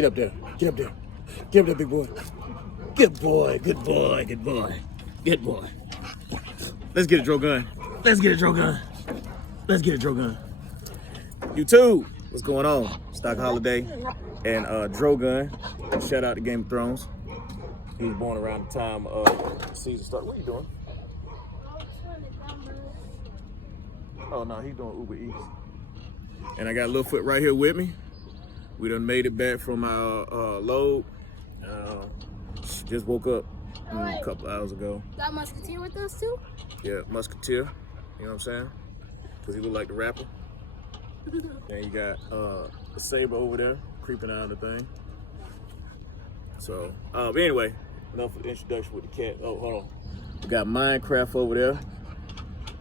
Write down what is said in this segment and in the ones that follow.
Get up there. Get up there. Get up there, big boy. Good boy. Good boy. Good boy. Good boy. Let's get a Drogun. Let's get a Drogun. Let's get a Drogun. YouTube, what's going on? Stock Holiday and Drogun. Shout out to Game of Thrones. He was born around the time of season start. What are you doing? Oh no, he's doing Uber Eats. And I got Littlefoot right here with me. We done made it back from our load. Just woke up a couple hours ago. Got Musketeer with us too? Yeah, Musketeer. You know what I'm saying? Because he look like the rapper. And you got the Saber over there creeping out of the thing. So, but anyway, enough of the introduction with the cat. Oh, hold on. We got Minecraft over there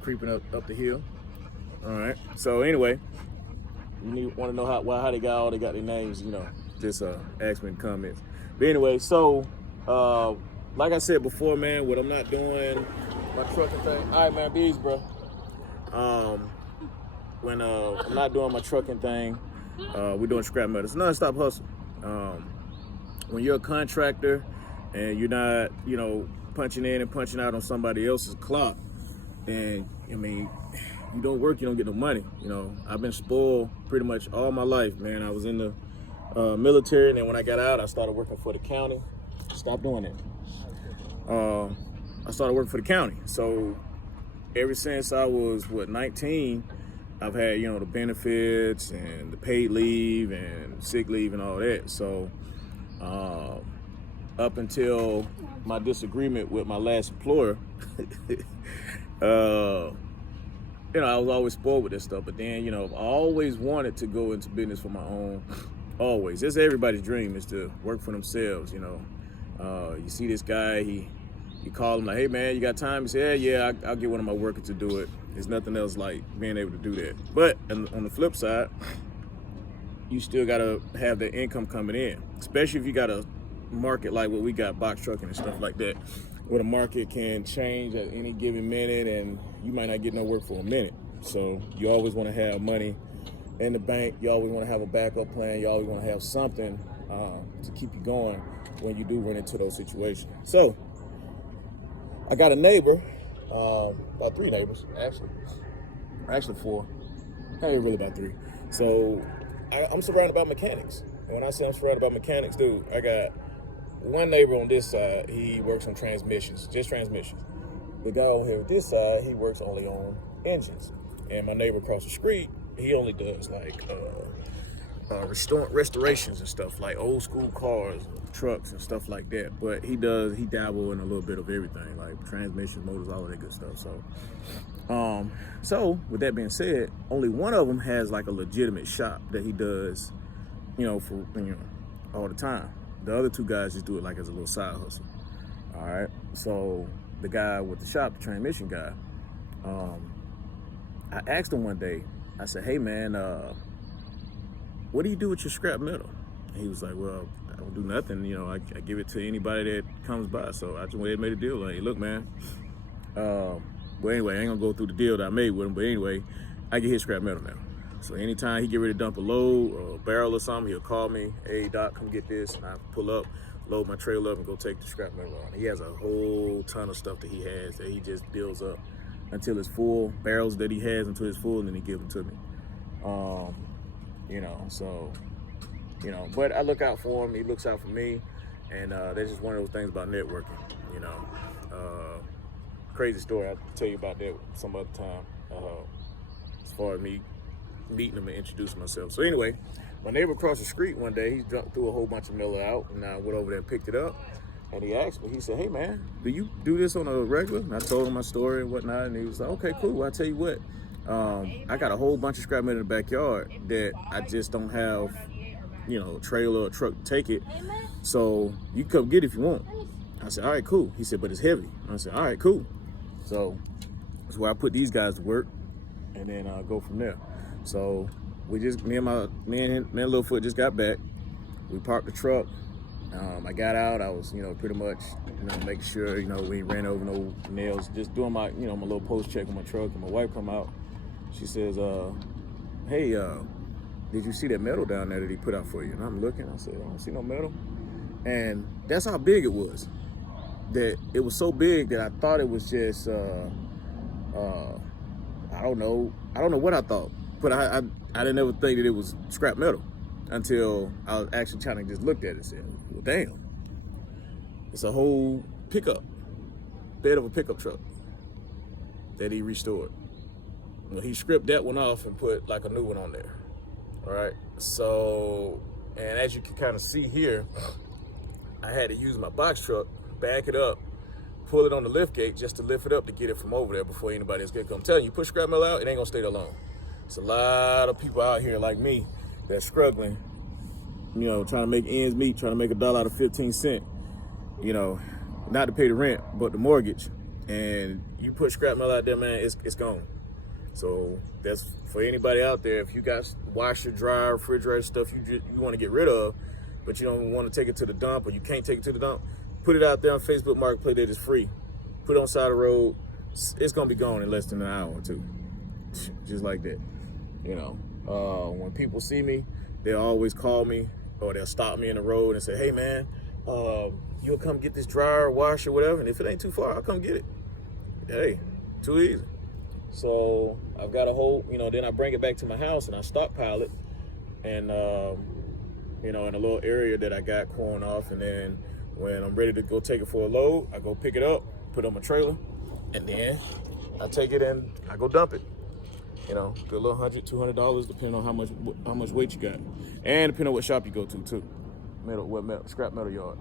creeping up the hill. All right. So anyway, you want to know how they got their names, you know, just ask me in the comments. But anyway, so like I said before, man, what I'm not doing, my trucking thing. All right, man, bees, bro. When I'm not doing my trucking thing, we're doing scrap metal. It's non-stop hustle. When you're a contractor and you're not, you know, punching in and punching out on somebody else's clock, then, I mean, you don't work, you don't get no money. You know, I've been spoiled pretty much all my life, man. I was in the military, and then when I got out, I started working for the county. Stopped doing it. I started working for the county. So ever since I was, 19, I've had, you know, the benefits and the paid leave and sick leave and all that. So up until my disagreement with my last employer, you know, I was always spoiled with this stuff, but then, you know, I always wanted to go into business for my own. Always. It's everybody's dream is to work for themselves, you know. You see this guy, you call him like, hey man, you got time? He say, yeah, I'll get one of my workers to do it. There's nothing else like being able to do that. But on the flip side, you still gotta have the income coming in, especially if you got a market like what we got, box trucking and stuff like that, where the market can change at any given minute and you might not get no work for a minute. So you always want to have money in the bank. You always want to have a backup plan. You always want to have something to keep you going when you do run into those situations. So I got a neighbor, about 3 neighbors, actually 4. Not even really about 3. So I'm surrounded by mechanics. And when I say I'm surrounded by mechanics, dude, I got one neighbor on this side, he works on transmissions, just transmissions. The guy on here on this side, he works only on engines. And my neighbor across the street, he only does like restorations and stuff, like old school cars, trucks and stuff like that. But he dabble in a little bit of everything, like transmissions, motors, all of that good stuff. So with that being said, only one of them has like a legitimate shop that he does, you know, for, you know, all the time. The other 2 guys just do it like as a little side hustle. All right. So the guy with the shop, the transmission guy, I asked him one day, I said, hey man, what do you do with your scrap metal? And he was like, well, I don't do nothing. You know, I give it to anybody that comes by. So I just went and made a deal. Like, look, man. Well, anyway, I ain't gonna go through the deal that I made with him. But anyway, I get his scrap metal now. So anytime he get ready to dump a load or a barrel or something, he'll call me, hey, Doc, come get this. And I pull up, load my trailer up, and go take the scrap metal on. He has a whole ton of stuff that he has that he just builds up until it's full, barrels that he has until it's full, and then he gives them to me. You know, so, you know, but I look out for him, he looks out for me, and that's just one of those things about networking, you know. Crazy story, I'll tell you about that some other time, as far as me meeting him and introducing myself. So anyway, my neighbor across the street one day, he threw a whole bunch of Miller out, and I went over there and picked it up, and he asked me, he said, hey man, do you do this on a regular? And I told him my story and whatnot, and he was like, okay, cool, I'll tell you what, I got a whole bunch of scrap metal in the backyard that I just don't have, you know, a trailer or truck to take it, so you come get it if you want. I said, all right, cool. He said, but it's heavy. I said, all right, cool. So that's where I put these guys to work, and then I'll go from there. So we just, me and Littlefoot just got back. We parked the truck. I got out. I was, you know, pretty much, you know, making sure, you know, we ain't ran over no nails. Just doing my, you know, my little post check on my truck. And my wife come out. She says, hey, did you see that metal down there that he put out for you? And I'm looking, I said, I don't see no metal. And that's how big it was. That it was so big that I thought it was just, I don't know what I thought, but I didn't ever think that it was scrap metal until I was actually trying to just look at it and said, well, damn, it's a whole pickup, bed of a pickup truck that he restored. Well, he stripped that one off and put like a new one on there. All right, so, and as you can kind of see here, I had to use my box truck, back it up, pull it on the lift gate just to lift it up to get it from over there before anybody else can come. I'm telling you, push scrap metal out, it ain't gonna stay there long. It's a lot of people out here like me that's struggling, you know, trying to make ends meet, trying to make $1 out of 15 cents, you know, not to pay the rent, but the mortgage. And you put scrap metal out there, man, it's gone. So that's for anybody out there. If you got washer, dryer, refrigerator stuff you want to get rid of, but you don't want to take it to the dump, or you can't take it to the dump, put it out there on Facebook Marketplace that is free. Put it on the side of the road. It's gonna be gone in less than an hour or two, just like that. You know, when people see me, they'll always call me, or they'll stop me in the road and say, "Hey man, you'll come get this dryer, washer, whatever." And if it ain't too far, I'll come get it. Hey, too easy. So I've got a whole, you know, then I bring it back to my house and I stockpile it, and you know, in a little area that I got corn off. And then when I'm ready to go take it for a load, I go pick it up, put it on my trailer, and then I take it and I go dump it. You know, good little $100, $200, depending on how much weight you got, and depending on what shop you go to too. Scrap metal yard.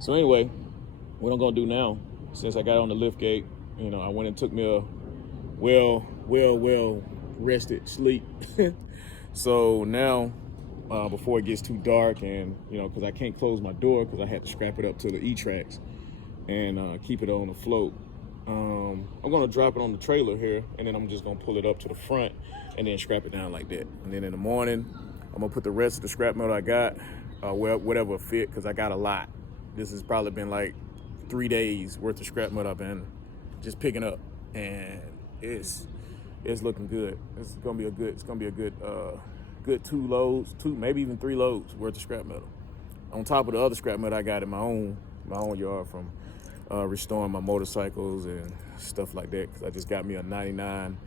So anyway, what I'm gonna do now, since I got on the lift gate, you know, I went and took me a well rested sleep. So now, before it gets too dark, and you know, because I can't close my door because I had to scrap it up to the E-Tracks and keep it on the float. I'm gonna drop it on the trailer here, and then I'm just gonna pull it up to the front and then scrap it down like that. And then in the morning, I'm gonna put the rest of the scrap metal I got, whatever fit, because I got a lot. This has probably been like 3 days worth of scrap metal I've been just picking up, and it's looking good. It's gonna be a good good 2 loads, maybe even 3 loads worth of scrap metal, on top of the other scrap metal I got in my own yard from restoring my motorcycles and stuff like that. Because I just got me a 99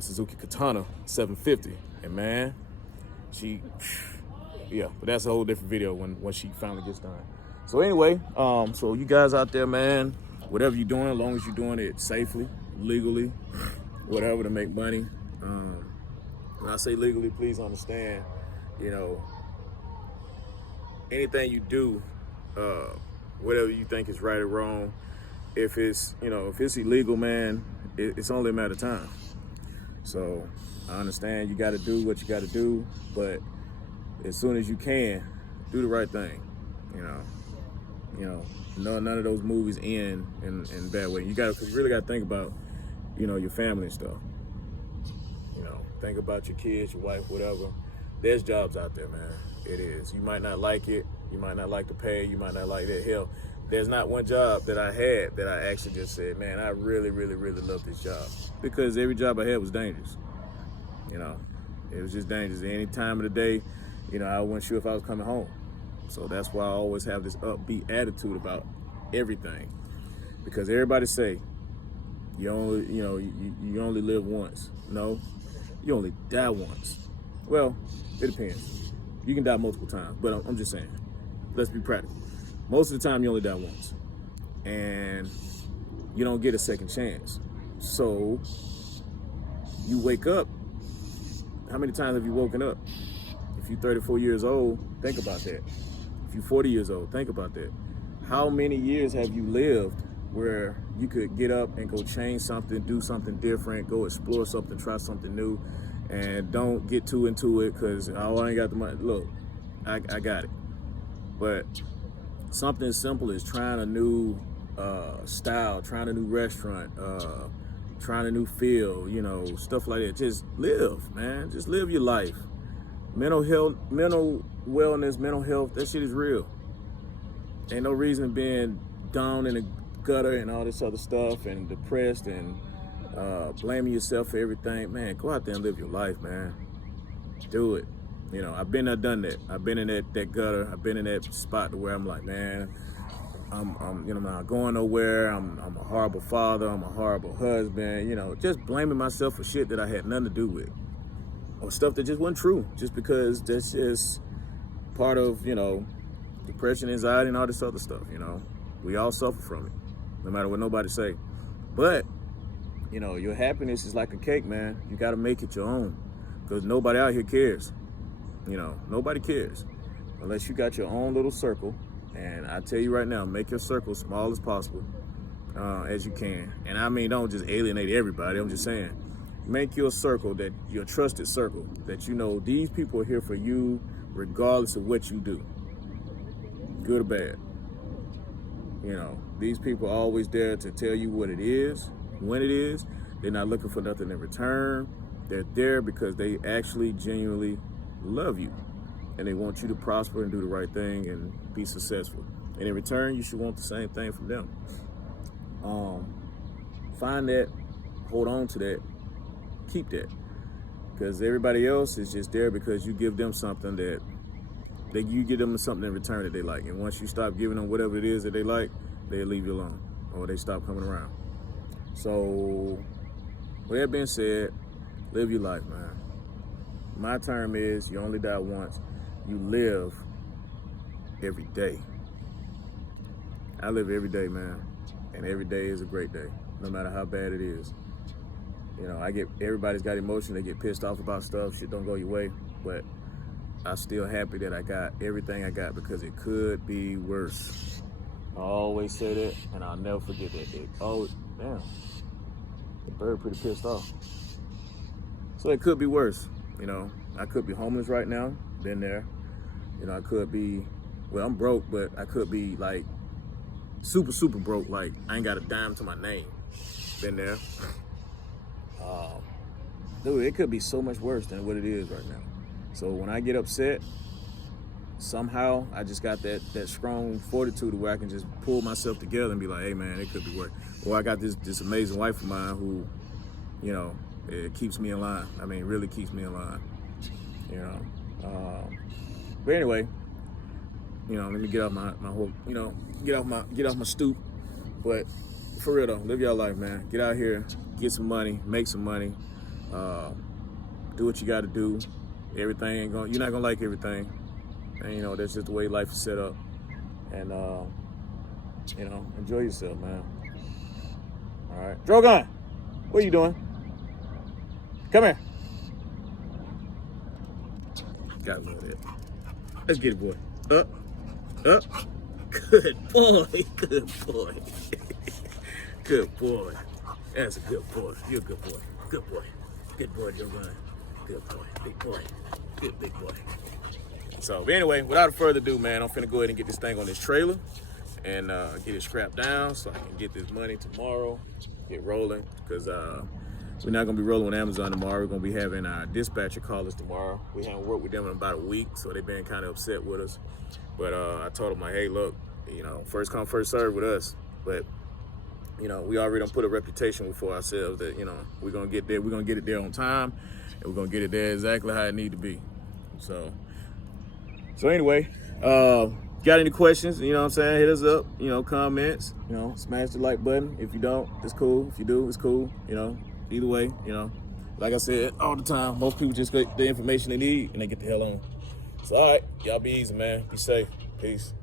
Suzuki Katana 750, and man, yeah, but that's a whole different video when she finally gets done. So anyway, so you guys out there, man, whatever you're doing, as long as you're doing it safely, legally, whatever, to make money. When I say legally, please understand, you know, anything you do, whatever you think is right or wrong, if it's illegal, man, it's only a matter of time. So I understand you got to do what you got to do, but as soon as you can, do the right thing. None of those movies end in a bad way. You really got to think about, you know, your family and stuff. You know, think about your kids, your wife, whatever. There's jobs out there, man. It is. You might not like it. You might not like the pay. You might not like that. Hell, there's not one job that I had that I actually just said, man, I really, really, really love this job. Because every job I had was dangerous. You know, it was just dangerous. Any time of the day, you know, I wasn't sure if I was coming home. So that's why I always have this upbeat attitude about everything. Because everybody say, you only live once. No, you only die once. Well, it depends. You can die multiple times, but I'm just saying, let's be practical. Most of the time, you only die once, and you don't get a second chance. So you wake up. How many times have you woken up? If you're 34 years old, think about that. If you're 40 years old, think about that. How many years have you lived where you could get up and go change something, do something different, go explore something, try something new, and don't get too into it because, oh, I ain't got the money. Look, I got it. But something as simple as trying a new style, trying a new restaurant, trying a new feel, you know, stuff like that. Just live, man. Just live your life. Mental health, mental wellness, mental health, that shit is real. Ain't no reason being down in the gutter and all this other stuff and depressed and blaming yourself for everything. Man, go out there and live your life, man. Do it. You know, I've been there, done that. I've been in that gutter. I've been in that spot to where I'm like, man, I'm you know, not going nowhere. I'm a horrible father. I'm a horrible husband. You know, just blaming myself for shit that I had nothing to do with, or stuff that just wasn't true, just because that's just part of, you know, depression, anxiety, and all this other stuff. You know, we all suffer from it, no matter what nobody say. But you know, your happiness is like a cake, man. You got to make it your own, because nobody out here cares. You know, nobody cares unless you got your own little circle. And I tell you right now, make your circle small as possible, as you can. And I mean, don't just alienate everybody. I'm just saying, make your circle, that your trusted circle, that you know these people are here for you regardless of what you do, good or bad. You know, these people are always there to tell you what it is, when it is. They're not looking for nothing in return. They're there because they actually genuinely love you, and they want you to prosper and do the right thing and be successful. And in return, you should want the same thing from them. Find that, hold on to that, keep that, because everybody else is just there because you give them something that you give them something in return that they like. And once you stop giving them whatever it is that they like, they'll leave you alone, or they stop coming around. So with that being said, live your life, man. My term is, you only die once. You live every day. I live every day, man. And every day is a great day, no matter how bad it is. You know, everybody's got emotion. They get pissed off about stuff. Shit don't go your way. But I'm still happy that I got everything I got, because it could be worse. I always say that, and I'll never forget that. Damn. The bird pretty pissed off. So it could be worse. You know, I could be homeless right now. Been there. You know, I could be, well, I'm broke, but I could be like super, super broke. Like I ain't got a dime to my name. Been there. Dude, it could be so much worse than what it is right now. So when I get upset, somehow I just got that strong fortitude where I can just pull myself together and be like, hey man, it could be worse. Or I got this amazing wife of mine who, you know, it keeps me in line. I mean, really keeps me in line. You know. But anyway, you know, let me get off my whole, you know, get off my stoop. But for real though, live your life, man. Get out here, get some money, make some money, do what you got to do. Everything ain't you're not gonna like everything, and you know that's just the way life is set up. And you know, enjoy yourself, man. All right, Drogon, what are you doing? Come here. Got me with it. Let's get it, boy. Up. Good boy. Good boy. Good boy. That's a good boy. You're a good boy. Good boy. Good boy, Drogon. Good boy. Big boy. Good big boy. So anyway, without further ado, man, I'm finna go ahead and get this thing on this trailer and get it strapped down so I can get this money tomorrow, get rolling, because we're not gonna be rolling with Amazon tomorrow. We're gonna be having our dispatcher call us tomorrow. We haven't worked with them in about a week, so they've been kind of upset with us. But I told them, like, hey, look, you know, first come, first serve with us. But you know, we already done put a reputation for ourselves that, you know, we're gonna get there. We're gonna get it there on time, and we're gonna get it there exactly how it need to be. So anyway, got any questions? You know what I'm saying? Hit us up. You know, comments. You know, smash the like button. If you don't, it's cool. If you do, it's cool. You know, either way. You know, like I said all the time, most people just get the information they need and they get the hell on. So all right, y'all be easy, man. Be safe. Peace.